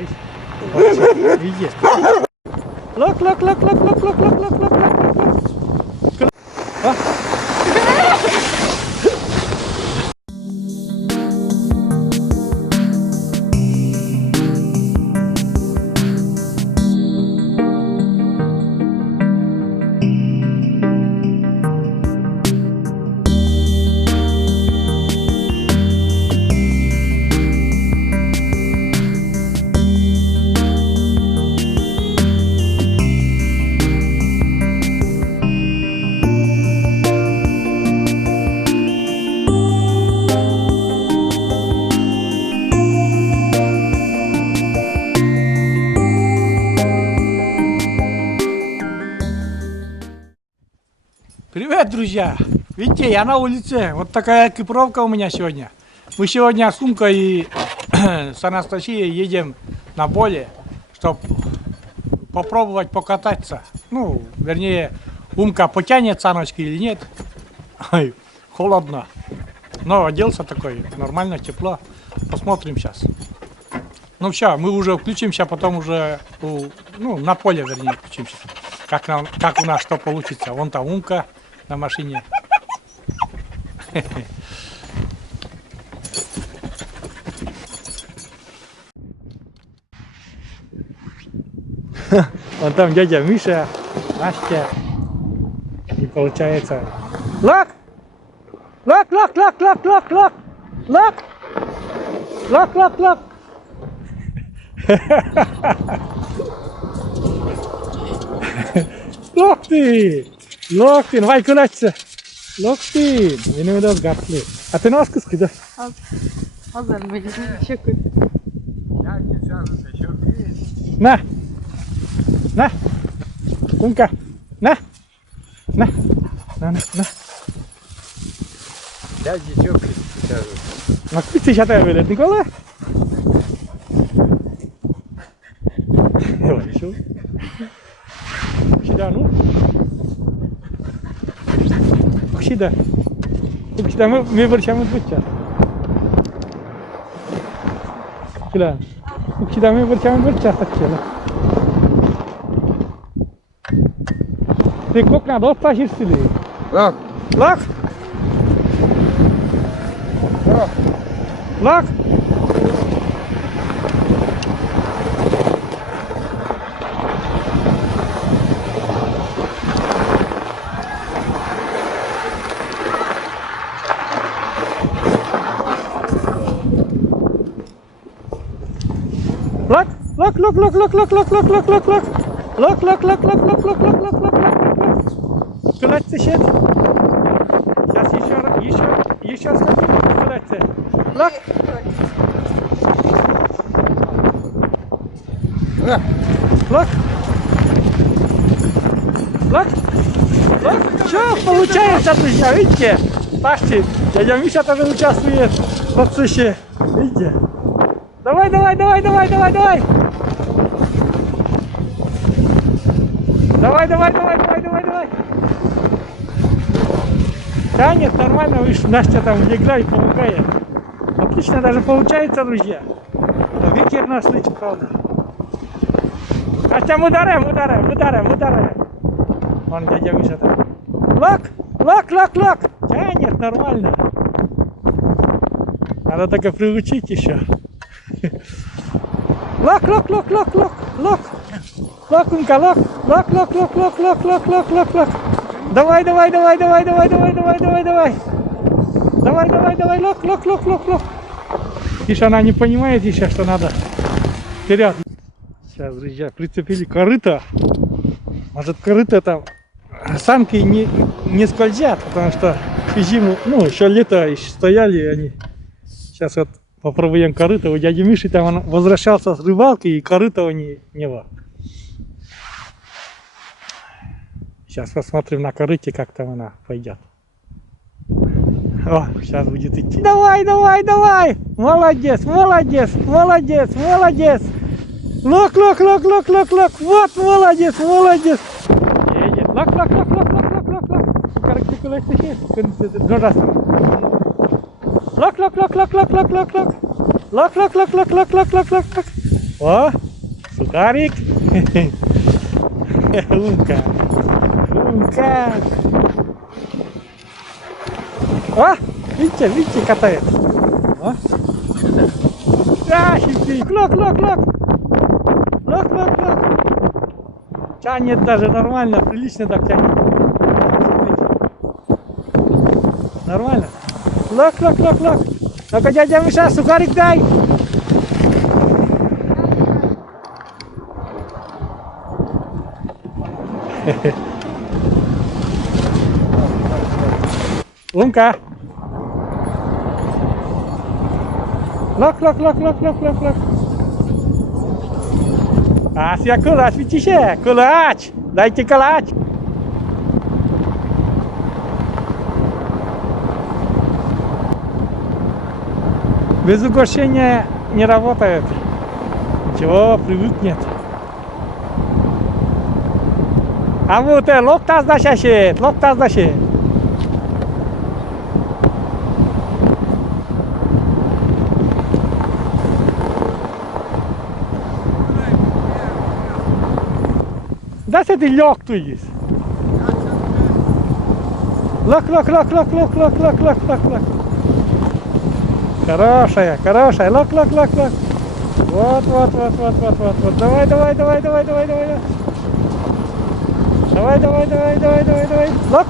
Иди. Look. А? Привет, друзья! Видите, я на улице. Вот такая экипировка у меня сегодня. Мы сегодня с Умкой и с Анастасией едем на поле, чтобы попробовать покататься. Ну, вернее, Умка потянет саночки или нет. Ой, холодно. Но оделся такой, нормально, тепло. Посмотрим сейчас. Ну все, мы уже включимся, потом уже на поле, вернее, включимся. Как у нас что получится. Вон там Умка на машине. Вон там дядя Миша, Настя. Не получается. Лак! Loktin, vai kulaçça. Loktin, benim biraz gatlı. Atın az kız kıda. Hazır mı? Teşekkür. Na. Umka. Na. Дяди çok güzel. Bak bir tişata böyle Nikola. Yavaş ol. Sida ну. Sida. Sida мы врачам отвечаем. Куда? Sida мы врачам отвечаем такие. Ты как надо тащишься? Lak. Lak. Кулать тащит. Сейчас еще раз кулать. Лак. Что получается, друзья, видите? Тащит. Дядя Миша тоже участвует в процессе. Видите? Давай. Давай. Тянет нормально, видишь, Настя там легла и помогает. Отлично даже получается, друзья. Ветер нас слышит, правда. Настя, ударяем. Вон дядя Миша там. Лак. Тянет нормально. Надо только приучить еще. Лак. Лакунка, лак. Давай. Давай, лак. Видишь, она не понимает еще, что надо вперед. Сейчас, друзья, прицепили корыто. Может, корыто там санки не скользят, потому что зиму, еще лето стояли они. Сейчас вот попробуем корыто. У дяди Миши там он возвращался с рыбалки, и корыта у него не было. Сейчас посмотрим на корыте, как там она пойдет. О, сейчас будет идти. Давай. Молодец. Лок. Вот, молодец. Едет. Лок. Лок. О, сухарик. Умка. Умка. О, видите, катает. О. Щипчик, лок. Тянет даже нормально, прилично так тянет. Нормально. Лок. Ну-ка, дядя Миша, сухарик дай. Умка. Lok. Asia kulač, widzicie? Kulač! Dajcie kulač! Без угощения не работает. Ничего, привыкнет. А вот локта значит, Да ты лёг tu есть. Лок. Хорошая, лок. Вот. Давай. Давай. Лок.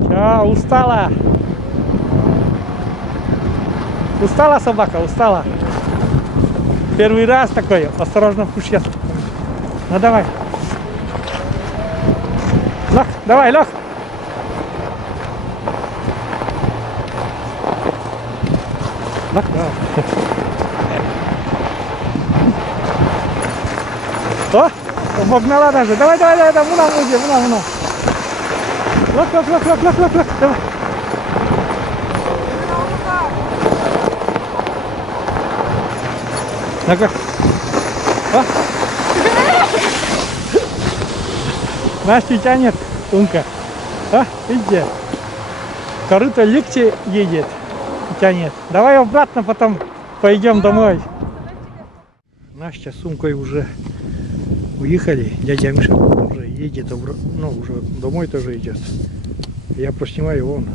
Всё, устала. Устала собака, устала. Первый раз такой, осторожно вкушать. Ну давай. Лок, давай, лок. Лок, давай. О, обогнала даже. Давай, вона. Лок. Давай. Ну-ка. О. Настя тянет, Умка. А, видите? Корыто легче едет, тянет. Давай обратно, потом пойдем домой. Настя с Умкой уже уехали. Дядя Миша уже едет, ну уже домой тоже идет. Я поснимаю вон.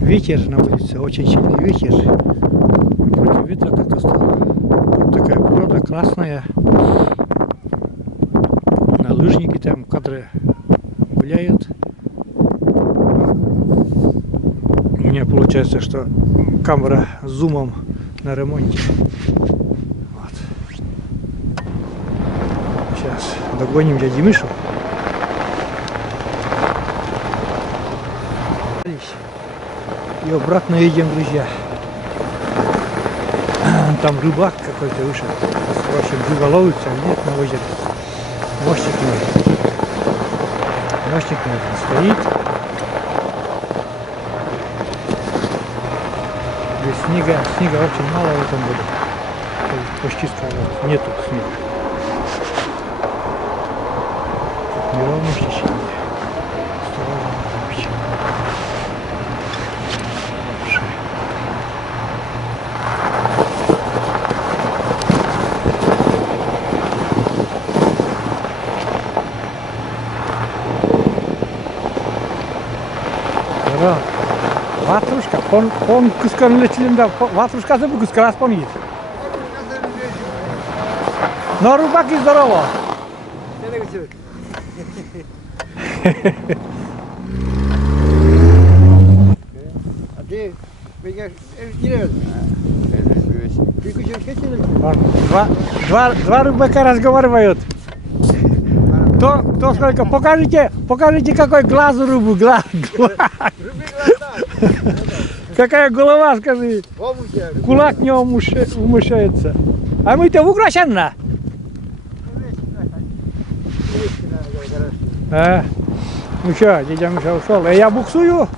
Ветер на улице, очень сильный ветер. Против ветра как-то стало. Такая природа красная. На лыжники там кадры гуляют. У меня получается, что камера с зумом на ремонте. Вот. Сейчас догоним дядю Мишу. И обратно едем, друзья. Там рыбак какой-то вышел. В общем, рыба ловится, нет, на озере. Мостик стоит. Здесь снега очень мало в этом году. Почти сказать, нету снега. Неровности сильнее. Ватрушка, он кысканлетилинде ватрушкасы bu кыскарас пон есть. Но рыбак и здорово. А ты меня интересно. Два рыбака разговаривают. Кто сколько? Покажите какой глаз у рыбы. Глаз. Какая голова, скажи. Кулак не умещается. А мы-то в Украшенна. Ну что, дядя Миша ушел. А я буксую.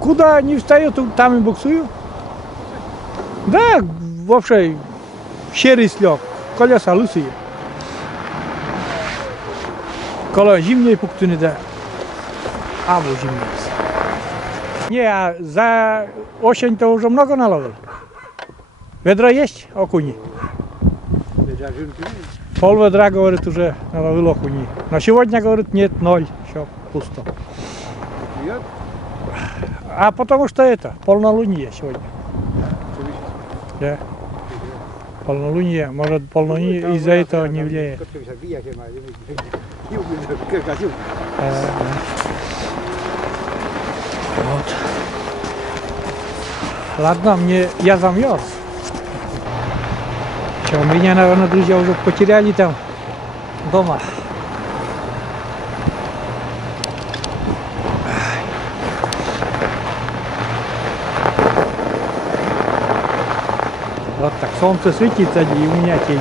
Куда не встаю, там и буксую. Да, вообще, серый слег. Колеса лысые. Коло зимней пуктуны да. Абу зимней. Не, а за осень-то уже много наловил? Ведро есть окуни? Пол ведра, говорит, уже наловил окуни. Но сегодня, говорит, нет, 0, все пусто. Нет? А потому что это, полнолуние сегодня. Да. Полнолуние, может полнолуние из-за этого не влияет. Вот. Ладно, я замерз. Что, меня, наверное, друзья уже потеряли там дома. Вот так, солнце светит сзади, и у меня тень.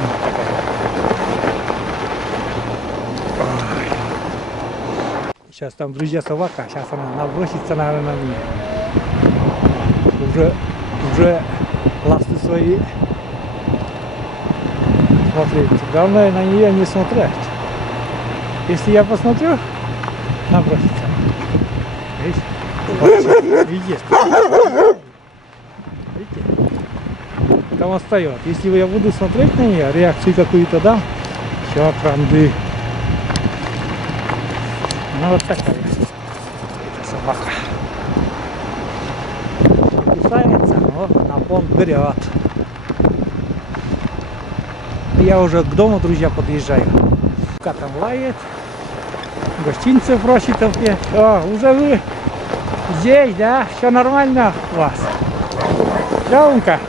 Сейчас там, друзья, собака, сейчас она набросится, наверное, на меня. Уже ласты свои. Смотрите, главное на нее не смотреть. Если я посмотрю, набросится. Видите? Там остается. Если я буду смотреть на нее, реакцию какую-то дам, все, транды. Ну вот такая собака. Кусается, но на фон берет. Я уже к дому, друзья, подъезжаю. Как там лает, гостинцы просит опять. О, уже вы здесь, да? Все нормально у вас? Да, Умка?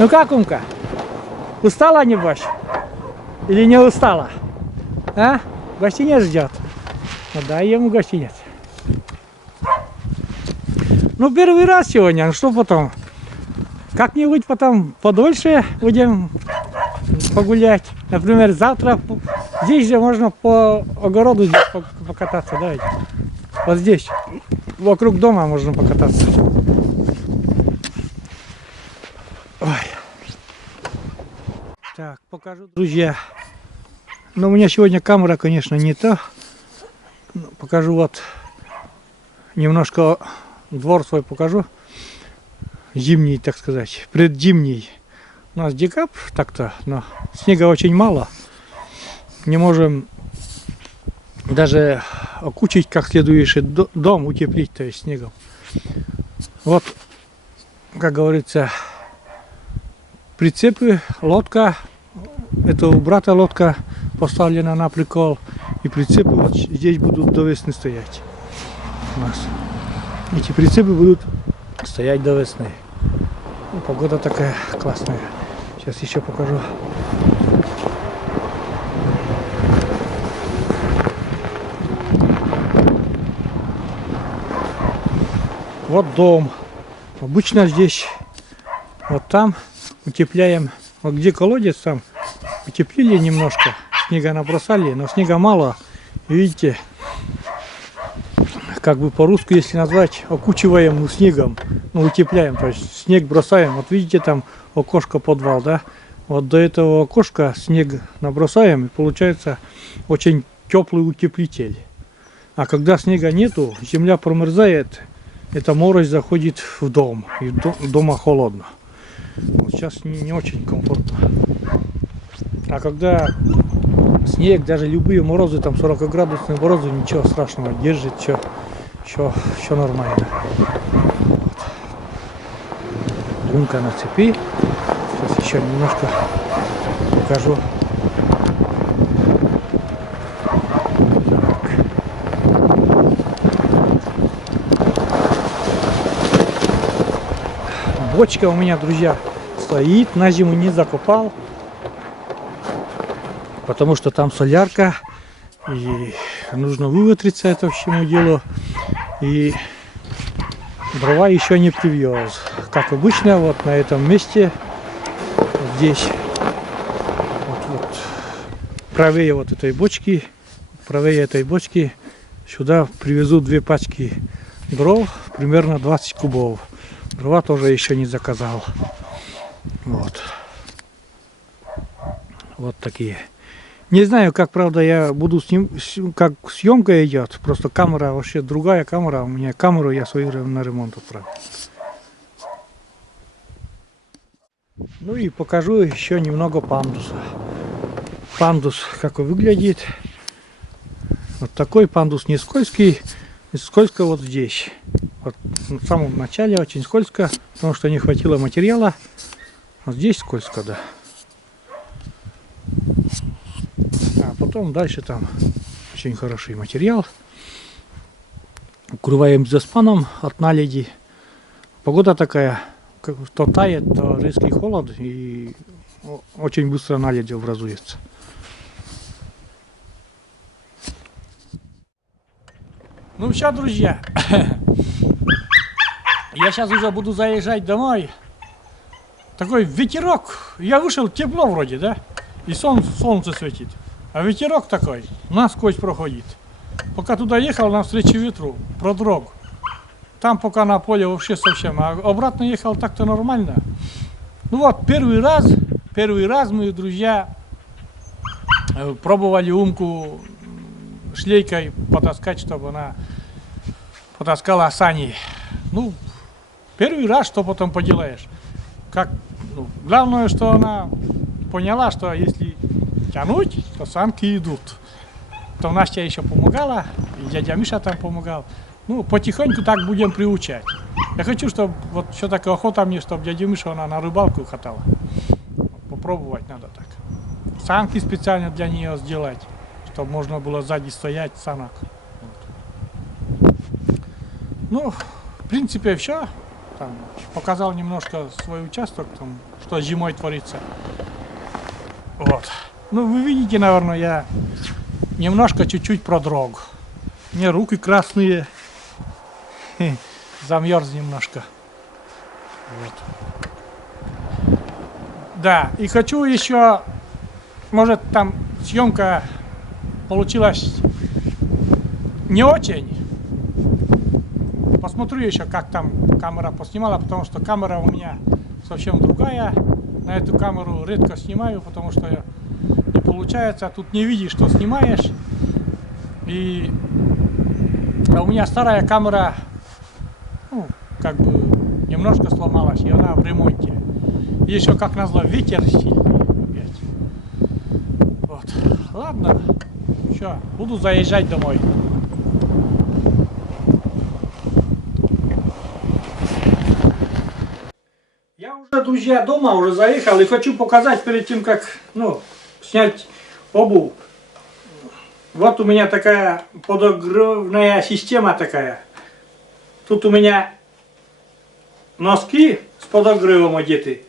Ну как, Умка? Устала, небось? Или не устала? А? Гостинец ждет. Ну, дай ему гостинец. Ну, первый раз сегодня, ну что потом? Как-нибудь потом подольше будем погулять. Например, завтра здесь же можно по огороду здесь покататься. Давайте. Вот здесь. Вокруг дома можно покататься. Ой. Так, покажу, друзья. Но у меня сегодня камера, конечно, не та. Покажу вот немножко двор свой покажу. Зимний, так сказать, предзимний. У нас декабрь так-то, но снега очень мало. Не можем даже окучить как следует дом, утеплить, то есть снегом. Вот, как говорится, прицепы, лодка. Это у брата лодка поставлена на прикол. И прицепы вот здесь будут до весны стоять. У нас. Эти прицепы будут стоять до весны. Ну, погода такая классная. Сейчас еще покажу. Вот дом. Обычно здесь, вот там утепляем. Вот где колодец, там утеплили немножко. Снега набросали, но снега мало. И видите, как бы по-русски, если назвать, окучиваем снегом, ну, утепляем, то есть снег бросаем. Вот видите, там окошко подвал, да? Вот до этого окошка снег набросаем, и получается очень теплый утеплитель. А когда снега нету, земля промерзает, эта морось заходит в дом, и дома холодно. Вот сейчас не очень комфортно. А когда снег, даже любые морозы, там 40-градусные морозы, ничего страшного, держит, все нормально. Вот. Дунка на цепи. Сейчас еще немножко покажу. Бочка у меня, друзья, стоит, на зиму не закопал, потому что там солярка, и нужно выветриться это всему делу, и дрова еще не привез. Как обычно, вот на этом месте, вот здесь, вот правее вот этой бочки, сюда привезу 2 пачки дров, примерно 20 кубов. Дрова тоже еще не заказал. Вот. Вот такие. Не знаю, как, правда, я буду как съемка идет. Просто камера вообще другая камера. У меня камеру я свою на ремонт отправил. Ну и покажу еще немного пандуса. Пандус, как он выглядит. Вот такой пандус не скользкий. Скользко вот здесь. Вот в самом начале очень скользко, потому что не хватило материала. Вот здесь скользко, да. А потом дальше там очень хороший материал. Укрываем заспаном от наледи. Погода такая, то тает, то резкий холод, и очень быстро наледь образуется. Ну все, друзья, я сейчас уже буду заезжать домой. Такой ветерок, я вышел, тепло вроде, да? И солнце светит. А ветерок такой, насквозь проходит. Пока туда ехал, навстречу ветру, продрог. Там пока на поле вообще совсем. А обратно ехал так-то нормально. Ну вот, первый раз мы, друзья, пробовали Умку шлейкой потаскать, чтобы она потаскала сани. Ну, первый раз, что потом поделаешь. Главное, что она поняла, что если тянуть, то санки идут. То Настя еще помогала, и дядя Миша там помогал. Ну, потихоньку так будем приучать. Я хочу, чтобы вот все такая охота мне, чтобы дядя Миша она на рыбалку катала. Попробовать надо так. Санки специально для нее сделать, чтобы можно было сзади стоять санок. Вот. Ну, в принципе, все. Там показал немножко свой участок, там, что зимой творится. Вот. Ну, вы видите, наверное, я немножко чуть-чуть продрог. У меня руки красные. Замерз немножко. Вот. Да, и хочу еще, может, там съемка получилась не очень. Посмотрю еще, как там камера поснимала, потому что камера у меня совсем другая. На эту камеру редко снимаю, потому что не получается. Тут не видишь, что снимаешь. А у меня старая камера, ну, как бы немножко сломалась, и она в ремонте. И еще, как назло, ветер сильный опять. Вот. Ладно, все, буду заезжать домой. Я уже, друзья, дома уже заехал и хочу показать перед тем, как, снять обувь. Вот у меня такая подогревная система такая. Тут у меня носки с подогревом одеты.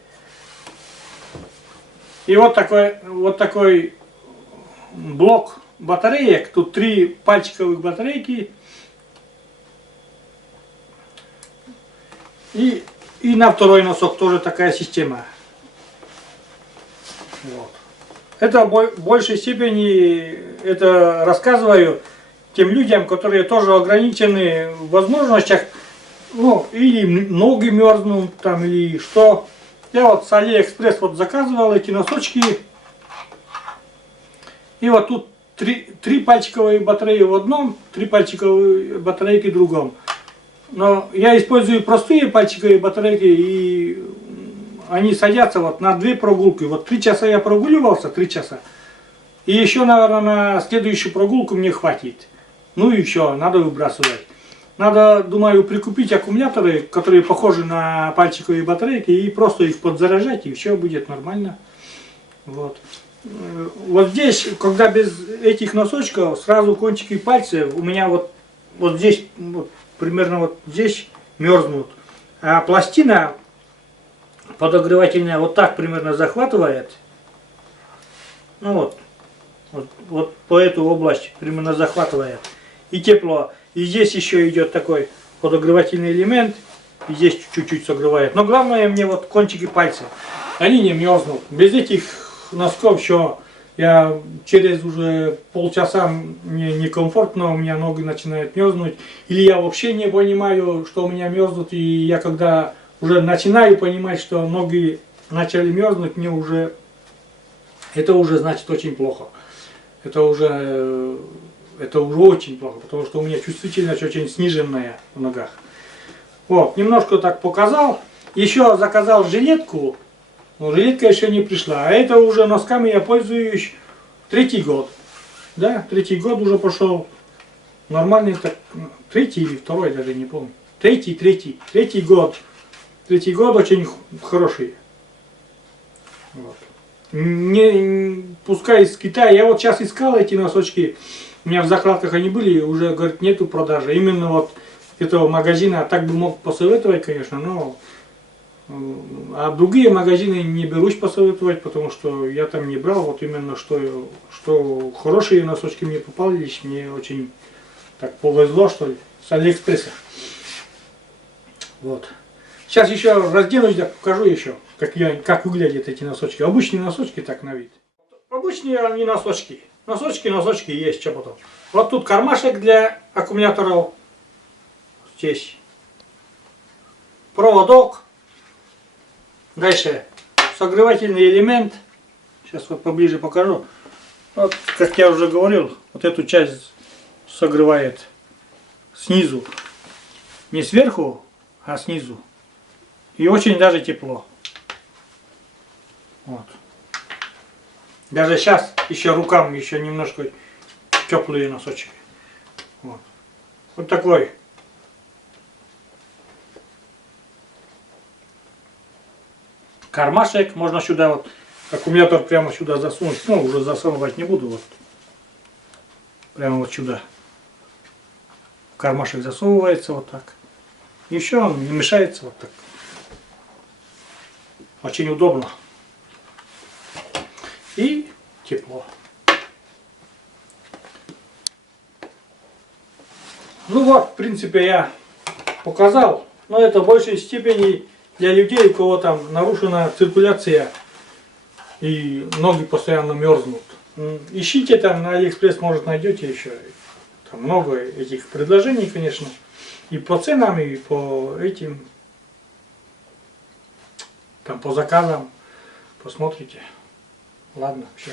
И вот такой блок батареек. Тут 3 пальчиковых батарейки. И на второй носок тоже такая система. Вот. Это в большей степени это рассказываю тем людям, которые тоже ограничены в возможностях, или ноги мерзнут, там, или что. Я вот с Алиэкспресс вот заказывал эти носочки. И вот тут 3 пальчиковые батареи в одном, 3 пальчиковые батарейки в другом. Но я использую простые пальчиковые батарейки, и они садятся вот на 2 прогулки. Вот 3 часа я прогуливался, 3 часа. И еще, наверное, на следующую прогулку мне хватит. Ну и все, надо выбрасывать. Надо, думаю, прикупить аккумуляторы, которые похожи на пальчиковые батарейки, и просто их подзаряжать, и все будет нормально. Вот. Вот здесь, когда без этих носочков, сразу кончики пальцев у меня вот здесь, примерно вот здесь мерзнут. А пластина подогревательная вот так примерно захватывает. Ну вот по эту область примерно захватывает. И тепло. И здесь еще идет такой подогревательный элемент. И здесь чуть-чуть согревает. Но главное мне вот кончики пальцев. Они не мерзнут. Без этих носков все. Я через уже полчаса мне некомфортно, у меня ноги начинают мерзнуть. Или я вообще не понимаю, что у меня мерзнут. И я когда уже начинаю понимать, что ноги начали мерзнуть, это уже значит очень плохо. это уже очень плохо, потому что у меня чувствительность очень сниженная в ногах. Вот, немножко так показал. Еще заказал жилетку, но жилетка еще не пришла. А это уже носками я пользуюсь 3-й год. Да, 3-й год уже пошел. Нормальный, так, 3-й или 2-й, даже не помню. 3-й год. 3-й год очень хороший. Вот. Пускай из Китая. Я вот сейчас искал эти носочки. У меня в закладках они были, уже, говорит, нету продажи. Именно вот этого магазина, так бы мог посоветовать, конечно, но а другие магазины не берусь посоветовать, потому что я там не брал. Вот именно что хорошие носочки мне попались, мне очень так повезло, что ли, с Алиэкспресса. Вот. Сейчас еще разденусь, да покажу еще, как выглядят эти носочки. Обычные носочки так на вид. Обычные они носочки. Носочки есть, что потом. Вот тут кармашек для аккумуляторов. Здесь проводок. Дальше согревательный элемент. Сейчас вот поближе покажу. Вот, как я уже говорил, вот эту часть согревает снизу. Не сверху, а снизу. И очень даже тепло. Вот. Даже сейчас еще рукам еще немножко теплые носочки. Вот, вот такой. Кармашек, можно сюда вот аккумулятор прямо сюда засунуть. Ну, уже засовывать не буду. Вот. Прямо вот сюда. Кармашек засовывается вот так. Еще он не мешается вот так. Очень удобно. И тепло. Ну вот, в принципе, я показал. Но это в большей степени для людей, у кого там нарушена циркуляция и ноги постоянно мерзнут. Ищите там на Алиэкспресс, может, найдете еще. Там много этих предложений, конечно. И по ценам, и по этим, там по заказам. Посмотрите. Ладно, все.